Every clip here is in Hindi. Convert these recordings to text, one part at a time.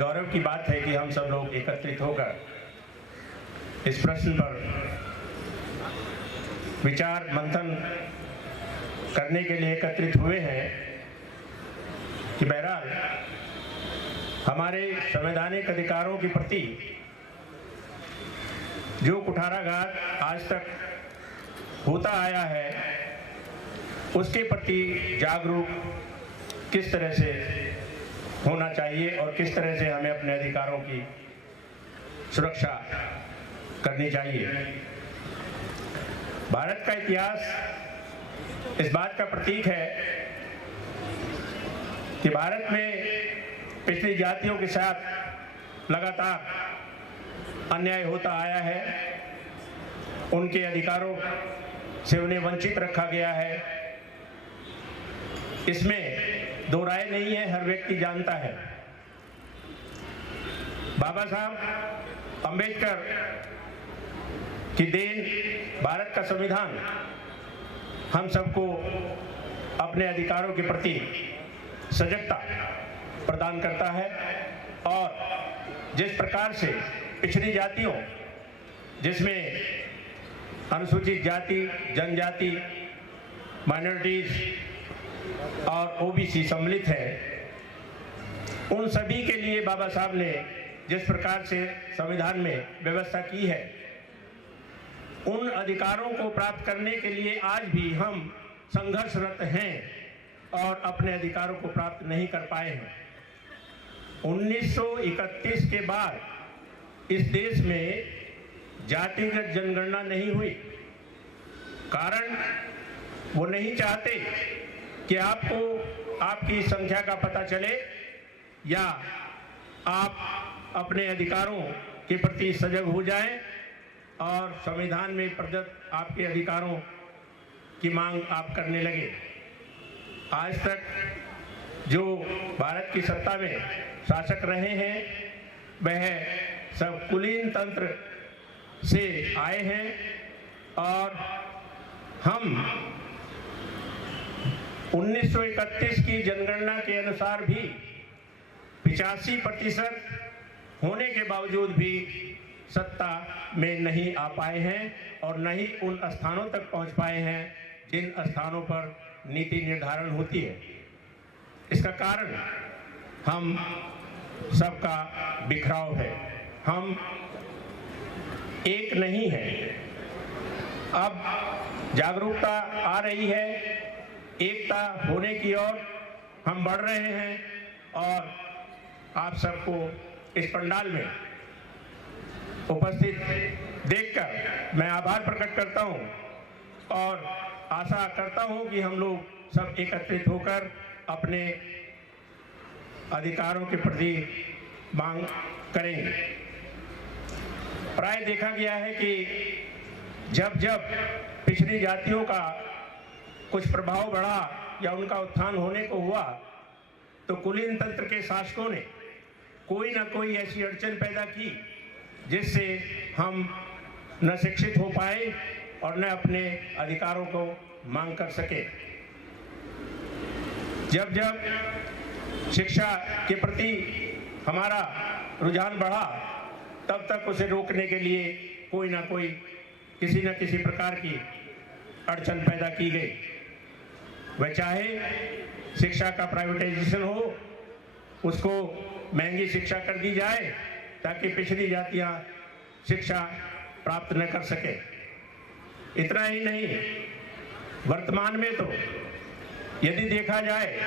गौरव की बात है कि हम सब लोग एकत्रित होकर इस प्रश्न पर विचार मंथन करने के लिए एकत्रित हुए हैं कि बहरहाल हमारे संवैधानिक अधिकारों के प्रति जो कुठाराघात आज तक होता आया है उसके प्रति जागरूक किस तरह से होना चाहिए और किस तरह से हमें अपने अधिकारों की सुरक्षा करनी चाहिए। भारत का इतिहास इस बात का प्रतीक है कि भारत में पिछड़ी जातियों के साथ लगातार अन्याय होता आया है, उनके अधिकारों से उन्हें वंचित रखा गया है। इसमें दो राय नहीं है, हर व्यक्ति जानता है। बाबा साहब अंबेडकर की देन भारत का संविधान हम सबको अपने अधिकारों के प्रति सजगता प्रदान करता है और जिस प्रकार से पिछड़ी जातियों जिसमें अनुसूचित जाति, जनजाति, माइनॉरिटीज और ओबीसी सम्मिलित है, उन सभी के लिए बाबा साहब ने जिस प्रकार से संविधान में व्यवस्था की है, उन अधिकारों को प्राप्त करने के लिए आज भी हम संघर्षरत हैं और अपने अधिकारों को प्राप्त नहीं कर पाए हैं। 1931 के बाद इस देश में जातिगत जनगणना नहीं हुई। कारण वो नहीं चाहते कि आपको आपकी संख्या का पता चले या आप अपने अधिकारों के प्रति सजग हो जाएं और संविधान में प्रदत्त आपके अधिकारों की मांग आप करने लगे। आज तक जो भारत की सत्ता में शासक रहे हैं वह सब कुलीन तंत्र से आए हैं और हम 1931 की जनगणना के अनुसार भी 85% होने के बावजूद भी सत्ता में नहीं आ पाए हैं और न ही उन स्थानों तक पहुंच पाए हैं जिन स्थानों पर नीति निर्धारण होती है। इसका कारण हम सबका बिखराव है, हम एक नहीं है। अब जागरूकता आ रही है, एकता होने की ओर हम बढ़ रहे हैं और आप सबको इस पंडाल में उपस्थित देखकर मैं आभार प्रकट करता हूं और आशा करता हूं कि हम लोग सब एकत्रित होकर अपने अधिकारों के प्रति मांग करेंगे। प्राय देखा गया है कि जब जब पिछड़ी जातियों का कुछ प्रभाव बढ़ा या उनका उत्थान होने को हुआ तो कुलीन तंत्र के शासकों ने कोई ना कोई ऐसी अड़चन पैदा की जिससे हम न शिक्षित हो पाए और न अपने अधिकारों को मांग कर सके। जब जब शिक्षा के प्रति हमारा रुझान बढ़ा तब तक उसे रोकने के लिए कोई ना कोई किसी न किसी प्रकार की अड़चन पैदा की गई। वह चाहे शिक्षा का प्राइवेटाइजेशन हो, उसको महंगी शिक्षा कर दी जाए ताकि पिछड़ी जातियां शिक्षा प्राप्त न कर सके। इतना ही नहीं, वर्तमान में तो यदि देखा जाए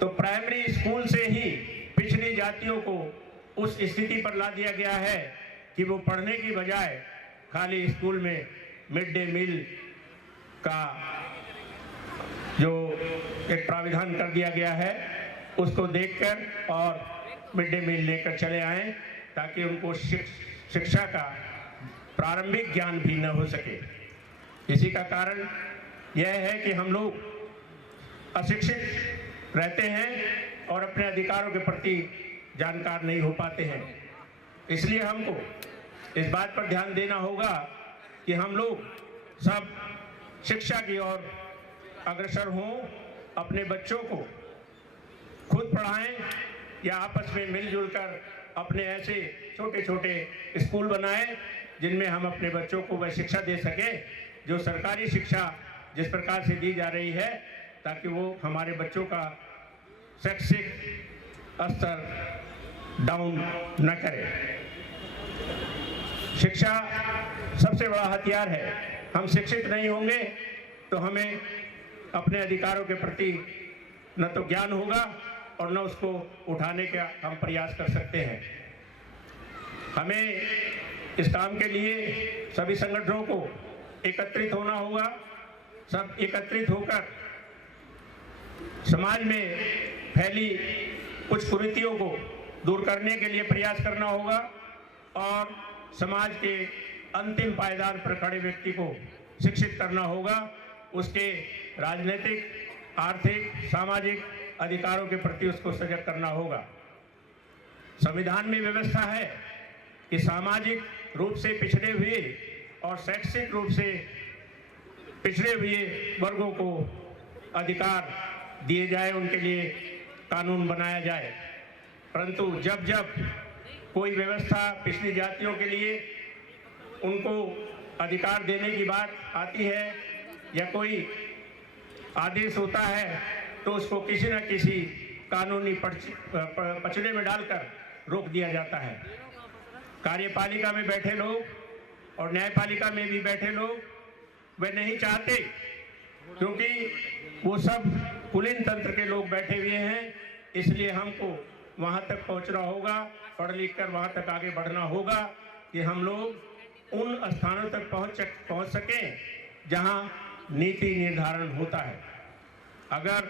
तो प्राइमरी स्कूल से ही पिछड़ी जातियों को उस स्थिति पर ला दिया गया है कि वो पढ़ने की बजाय खाली स्कूल में मिड डे मील का जो एक प्राविधान कर दिया गया है उसको देखकर और मिड डे मील लेकर चले आएं ताकि उनको शिक्षा का प्रारंभिक ज्ञान भी न हो सके। इसी का कारण यह है कि हम लोग अशिक्षित रहते हैं और अपने अधिकारों के प्रति जानकार नहीं हो पाते हैं। इसलिए हमको इस बात पर ध्यान देना होगा कि हम लोग सब शिक्षा की ओर अग्रसर हों, अपने बच्चों को खुद पढ़ाएं या आपस में मिलजुल कर अपने ऐसे छोटे छोटे स्कूल बनाएं जिनमें हम अपने बच्चों को वह शिक्षा दे सकें जो सरकारी शिक्षा जिस प्रकार से दी जा रही है, ताकि वो हमारे बच्चों का शैक्षिक स्तर डाउन न करे। शिक्षा सबसे बड़ा हथियार है। हम शिक्षित नहीं होंगे तो हमें अपने अधिकारों के प्रति न तो ज्ञान होगा और न उसको उठाने का हम प्रयास कर सकते हैं। हमें इस काम के लिए सभी संगठनों को एकत्रित होना होगा। सब एकत्रित होकर समाज में फैली कुछ कुरीतियों को दूर करने के लिए प्रयास करना होगा और समाज के अंतिम पायदान पर खड़े व्यक्ति को शिक्षित करना होगा। उसके राजनीतिक, आर्थिक, सामाजिक अधिकारों के प्रति उसको सजग करना होगा। संविधान में व्यवस्था है कि सामाजिक रूप से पिछड़े हुए और शैक्षिक रूप से पिछड़े हुए वर्गों को अधिकार दिए जाए, उनके लिए कानून बनाया जाए। परंतु जब जब कोई व्यवस्था पिछड़ी जातियों के लिए उनको अधिकार देने की बात आती है या कोई आदेश होता है तो उसको किसी न किसी कानूनी पचड़े में डालकर रोक दिया जाता है। कार्यपालिका में बैठे लोग और न्यायपालिका में भी बैठे लोग वे नहीं चाहते, क्योंकि वो सब कुलीन तंत्र के लोग बैठे हुए हैं। इसलिए हमको वहाँ तक पहुँचना होगा, पढ़ लिख कर वहाँ तक आगे बढ़ना होगा कि हम लोग उन स्थानों तक पहुँच सकें जहाँ नीति निर्धारण होता है। अगर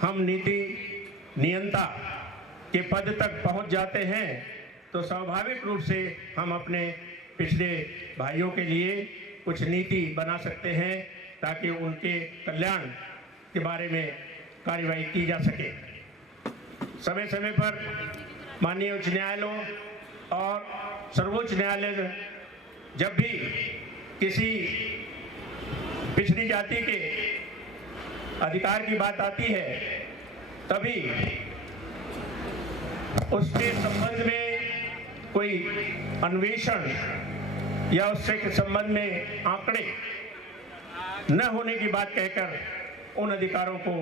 हम नीति नियंता के पद तक पहुँच जाते हैं तो स्वाभाविक रूप से हम अपने पिछड़े भाइयों के लिए कुछ नीति बना सकते हैं ताकि उनके कल्याण के बारे में कार्यवाही की जा सके। समय समय पर माननीय उच्च न्यायालयों और सर्वोच्च न्यायालय जब भी किसी पिछड़ी जाति के अधिकार की बात आती है तभी उसके संबंध में कोई अन्वेषण या उससे संबंध में आंकड़े न होने की बात कहकर उन अधिकारों को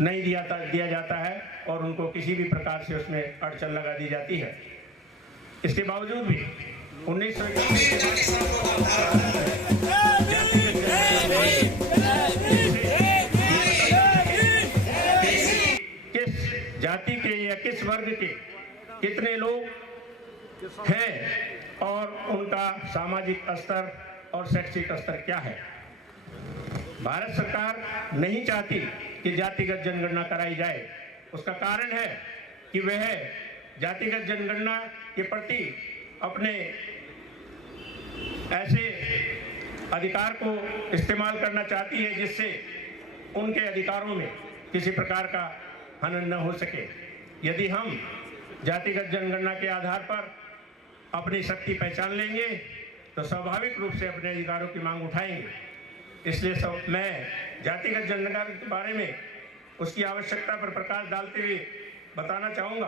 नहीं दिया जाता है और उनको किसी भी प्रकार से उसमें अड़चन लगा दी जाती है। इसके बावजूद भी 1941 किस जाति के या किस वर्ग के कितने लोग हैं और उनका सामाजिक स्तर और शैक्षिक स्तर क्या है। भारत सरकार नहीं चाहती कि जातिगत जनगणना कराई जाए। उसका कारण है कि वह जातिगत जनगणना के प्रति अपने ऐसे अधिकार को इस्तेमाल करना चाहती है जिससे उनके अधिकारों में किसी प्रकार का हनन न हो सके। यदि हम जातिगत जनगणना के आधार पर अपनी शक्ति पहचान लेंगे तो स्वाभाविक रूप से अपने अधिकारों की मांग उठाएंगे। इसलिए मैं जातिगत जनगणना के बारे में उसकी आवश्यकता पर प्रकाश डालते हुए बताना चाहूँगा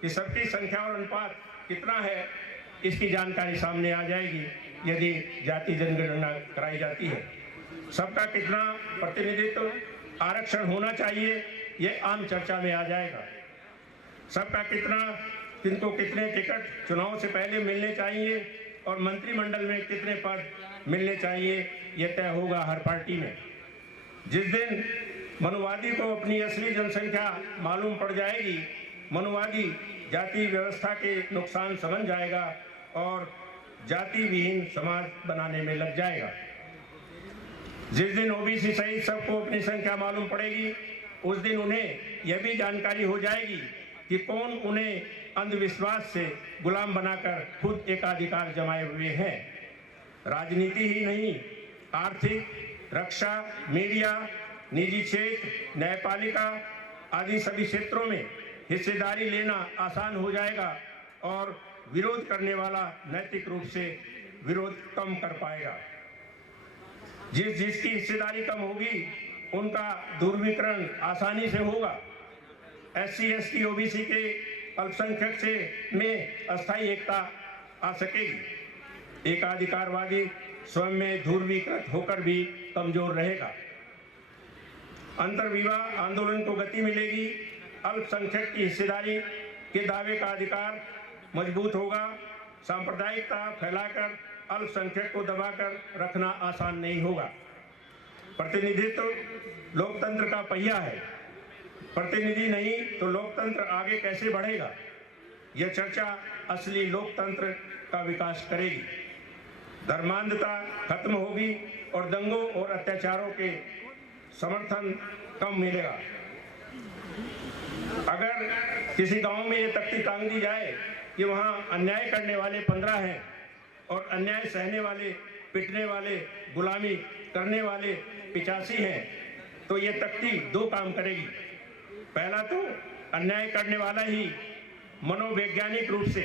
कि सबकी संख्या और अनुपात कितना है इसकी जानकारी सामने आ जाएगी यदि जाति जनगणना कराई जाती है। सबका कितना प्रतिनिधित्व आरक्षण होना चाहिए ये आम चर्चा में आ जाएगा। सबका किनको कितने टिकट चुनाव से पहले मिलने चाहिए और मंत्रिमंडल में कितने पद मिलने चाहिए यह तय होगा हर पार्टी में। जिस दिन मनुवादी को अपनी असली जनसंख्या मालूम पड़ जाएगी, मनुवादी जाति व्यवस्था के नुकसान समझ जाएगा और जाति विहीन समाज बनाने में लग जाएगा। जिस दिन ओबीसी सहित सबको अपनी संख्या मालूम पड़ेगी उस दिन उन्हें यह भी जानकारी हो जाएगी कि कौन उन्हें अंधविश्वास से गुलाम बनाकर खुद एकाधिकार जमाए हुए हैं। राजनीति ही नहीं, आर्थिक, रक्षा, मीडिया, निजी क्षेत्र, न्यायपालिका आदि सभी क्षेत्रों में हिस्सेदारी लेना आसान हो जाएगा और विरोध करने वाला नैतिक रूप से विरोध कम कर पाएगा। जिसकी हिस्सेदारी कम होगी उनका दूरवीकरण आसानी से होगा। SC/ST OBC के अल्पसंख्यक से में अस्थायी एकता आ सकेगी। एकाधिकारवादी स्वयं में ध्रुवीकृत होकर भी कमजोर रहेगा। अंतर्विवाह आंदोलन को गति मिलेगी। अल्पसंख्यक की हिस्सेदारी के दावे का अधिकार मजबूत होगा। सांप्रदायिकता फैलाकर अल्पसंख्यक को दबाकर रखना आसान नहीं होगा। प्रतिनिधित्व लोकतंत्र का पहिया है। प्रतिनिधि नहीं तो लोकतंत्र आगे कैसे बढ़ेगा? यह चर्चा असली लोकतंत्र का विकास करेगी। धर्मांधता खत्म होगी और दंगों और अत्याचारों के समर्थन कम मिलेगा। अगर किसी गांव में ये तख्ती टांग दी जाए कि वहां अन्याय करने वाले 15 हैं और अन्याय सहने वाले, पिटने वाले, गुलामी करने वाले 85 हैं, तो ये तख्ती 2 काम करेगी। पहला तो अन्याय करने वाला ही मनोवैज्ञानिक रूप से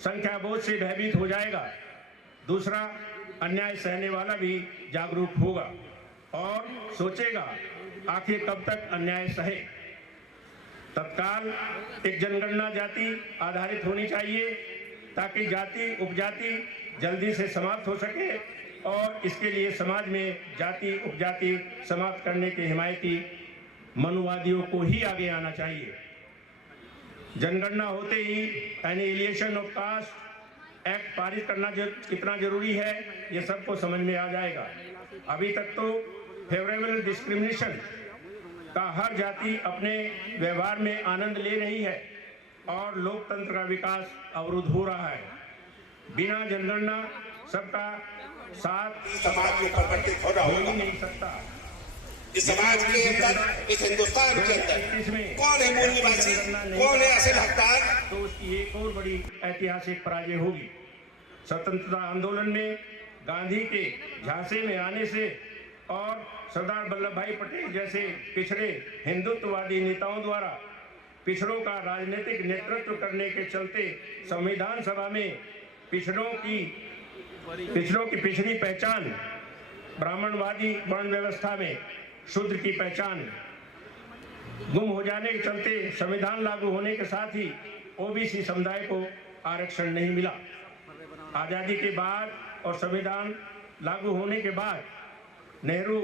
संख्या बोझ से भयभीत हो जाएगा। दूसरा, अन्याय सहने वाला भी जागरूक होगा और सोचेगा आखिर कब तक अन्याय सहे। तत्काल एक जनगणना जाति आधारित होनी चाहिए ताकि जाति उपजाति जल्दी से समाप्त हो सके और इसके लिए समाज में जाति उपजाति समाप्त करने के हिमायती मनुवादियों को ही आगे आना चाहिए। जनगणना होते ही एनिहिलेशन ऑफ कास्ट एक्ट पारित करना कितना जरूरी है ये सबको समझ में आ जाएगा। अभी तक तो फेवरेबल डिस्क्रिमिनेशन का हर जाति अपने व्यवहार में आनंद ले रही है और लोकतंत्र का विकास अवरुद्ध हो रहा है। बिना जनगणना सबका साथ समाज में परिवर्तित होना हो ही नहीं सकता। इस समाज के अंदर, इस हिंदुस्तान के अंदर कौन है मूल निवासी, कौन है असल हकदार, तो उसकी एक और बड़ी ऐतिहासिक पराजय होगी। स्वतंत्रता आंदोलन में गांधी के झांसे में आने से और सरदार वल्लभ भाई पटेल जैसे पिछड़े हिंदुत्ववादी नेताओं द्वारा पिछड़ों का राजनीतिक नेतृत्व करने के चलते संविधान सभा में पिछड़ों की पिछड़ी पहचान, ब्राह्मणवादी वर्ण व्यवस्था में शूद्र की पहचान गुम हो जाने के चलते संविधान लागू होने के साथ ही ओबीसी समुदाय को आरक्षण नहीं मिला। आजादी के बाद और संविधान लागू होने के बाद नेहरू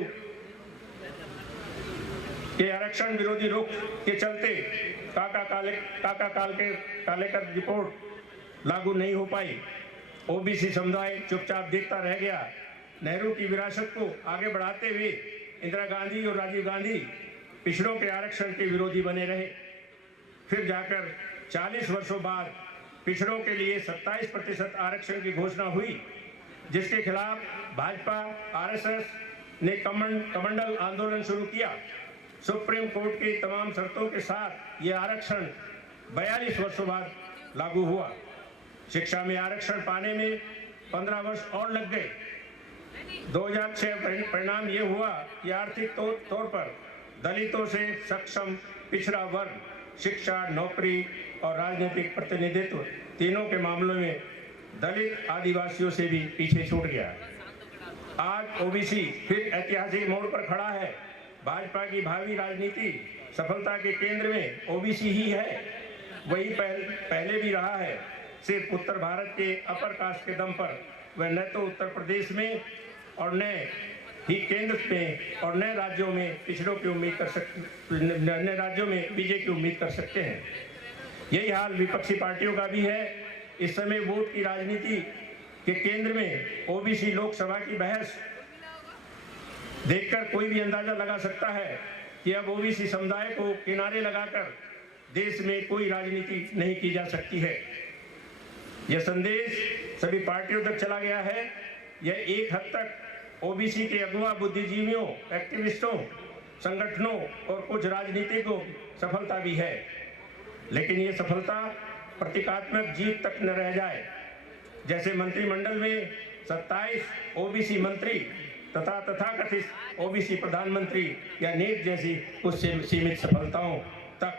के आरक्षण विरोधी रुख के चलते कालेकर रिपोर्ट लागू नहीं हो पाई। ओबीसी समुदाय चुपचाप देखता रह गया। नेहरू की विरासत को आगे बढ़ाते हुए इंदिरा गांधी और राजीव गांधी पिछड़ों के आरक्षण के विरोधी बने रहे। फिर जाकर 40 वर्षों बाद पिछड़ों के लिए 27% आरक्षण की घोषणा हुई, जिसके खिलाफ भाजपा आरएसएस ने कमंडल आंदोलन शुरू किया। सुप्रीम कोर्ट की तमाम शर्तों के साथ ये आरक्षण 42 वर्षों बाद लागू हुआ। शिक्षा में आरक्षण पाने में 15 वर्ष और लग गए। 2006 परिणाम ये हुआ कि आर्थिक तौर पर दलितों से सक्षम पिछड़ा वर्ग शिक्षा, नौकरी और राजनीतिक प्रतिनिधित्व तीनों के मामलों में दलित आदिवासियों से भी पीछे छूट गया। आज ओबीसी फिर ऐतिहासिक मोड़ पर खड़ा है। भाजपा की भावी राजनीति सफलता के केंद्र में ओबीसी ही है। वही पहले भी रहा है। सिर्फ उत्तर भारत के अपर कास्ट के दम पर वह न तो उत्तर प्रदेश में और न ही केंद्र में और नए राज्यों में पिछड़ों की उम्मीद कर सकते, नए राज्यों में बीजेपी की उम्मीद कर सकते हैं। यही हाल विपक्षी पार्टियों का भी है। इस समय वोट की राजनीति के केंद्र में ओबीसी लोकसभा की बहस देखकर कोई भी अंदाजा लगा सकता है कि अब ओबीसी समुदाय को किनारे लगाकर देश में कोई राजनीति नहीं की जा सकती है। यह संदेश सभी पार्टियों तक चला गया है। यह एक हद तक ओबीसी के अगुआ बुद्धिजीवियों, एक्टिविस्टों, संगठनों और कुछ राजनीतिकों की सफलता भी है, लेकिन ये सफलता प्रतीकात्मक जीत तक न रह जाए। जैसे मंत्रिमंडल में 27 ओबीसी मंत्री तथा तथाकथित ओबीसी प्रधानमंत्री या नीट जैसी कुछ सीमित सफलताओं तक।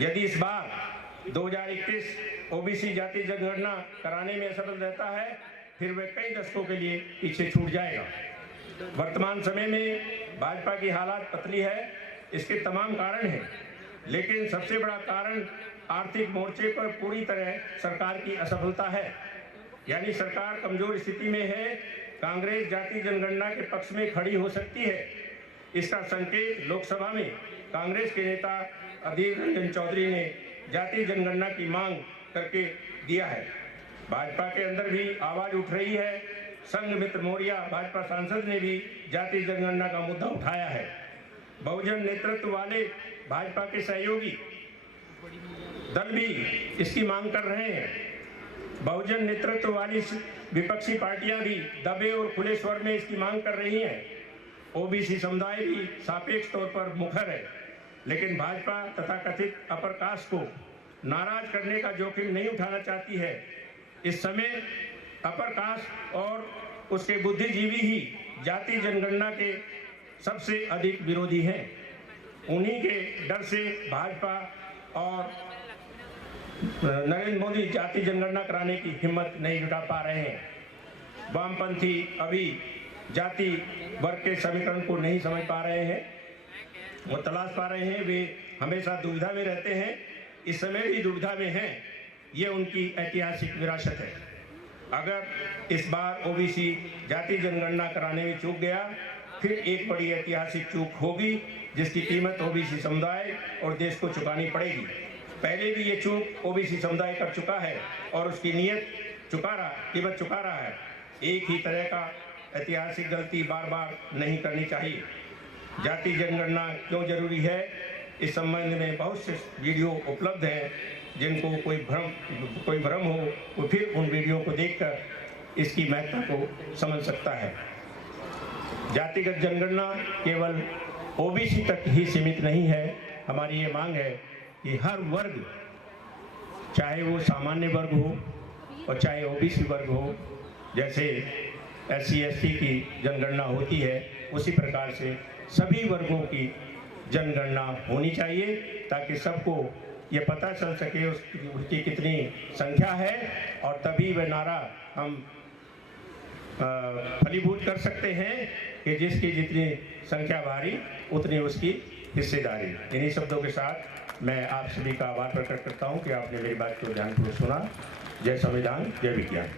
यदि इस बार 2021 ओबीसी जाति जनगणना कराने में असफल रहता है, फिर वह कई दशकों के लिए पीछे छूट जाएगा। वर्तमान समय में भाजपा की हालात पतली है। इसके तमाम कारण हैं। लेकिन सबसे बड़ा कारण आर्थिक मोर्चे पर पूरी तरह सरकार की असफलता है। यानी सरकार कमजोर स्थिति में है। कांग्रेस जाति जनगणना के पक्ष में खड़ी हो सकती है, इसका संकेत लोकसभा में कांग्रेस के नेता अधीर रंजन चौधरी ने जाति जनगणना की मांग करके दिया है। भाजपा के अंदर भी आवाज उठ रही है। संघ मित्र मौर्य भाजपा सांसद ने भी जाति जनगणना का मुद्दा उठाया है। बहुजन नेतृत्व वाले भाजपा के सहयोगी दल भी इसकी मांग कर रहे हैं। बहुजन नेतृत्व वाली विपक्षी पार्टियां भी दबे और खुले स्वर में इसकी मांग कर रही हैं। ओबीसी समुदाय भी सापेक्ष तौर पर मुखर है, लेकिन भाजपा तथा कथित अपर कास्ट को नाराज करने का जोखिम नहीं उठाना चाहती है। इस समय अपर कास्ट और उसके बुद्धिजीवी ही जाति जनगणना के सबसे अधिक विरोधी हैं। उन्हीं के डर से भाजपा और नरेंद्र मोदी जाति जनगणना कराने की हिम्मत नहीं जुटा पा रहे हैं। वामपंथी अभी जाति वर्ग के समीकरण को नहीं समझ पा रहे हैं, वो तलाश पा रहे हैं। वे हमेशा दुविधा में रहते हैं, इस समय भी दुविधा में हैं। ये उनकी ऐतिहासिक विरासत है। अगर इस बार ओबीसी जाति जनगणना कराने में चूक गया, फिर एक बड़ी ऐतिहासिक चूक होगी जिसकी कीमत ओबीसी समुदाय और देश को चुकानी पड़ेगी। पहले भी ये चूक ओबीसी समुदाय कर चुका है और उसकी कीमत चुका रहा है। एक ही तरह का ऐतिहासिक गलती बार बार नहीं करनी चाहिए। जाति जनगणना क्यों जरूरी है, इस संबंध में बहुत से वीडियो उपलब्ध हैं। जिनको कोई भ्रम हो वो फिर उन वीडियो को देखकर इसकी महत्ता को समझ सकता है। जातिगत जनगणना केवल ओबीसी तक ही सीमित नहीं है। हमारी ये मांग है कि हर वर्ग, चाहे वो सामान्य वर्ग हो और चाहे ओबीसी वर्ग हो, जैसे SC ST की जनगणना होती है उसी प्रकार से सभी वर्गों की जनगणना होनी चाहिए, ताकि सबको ये पता चल सके उसकी कितनी संख्या है, और तभी वह नारा हम फलीभूत कर सकते हैं कि जिसकी जितनी संख्या भारी उतनी उसकी हिस्सेदारी। इन्हीं शब्दों के साथ मैं आप सभी का आभार प्रकट करता हूं कि आपने मेरी बात को ध्यानपूर्वक सुना। जय संविधान, जय विज्ञान।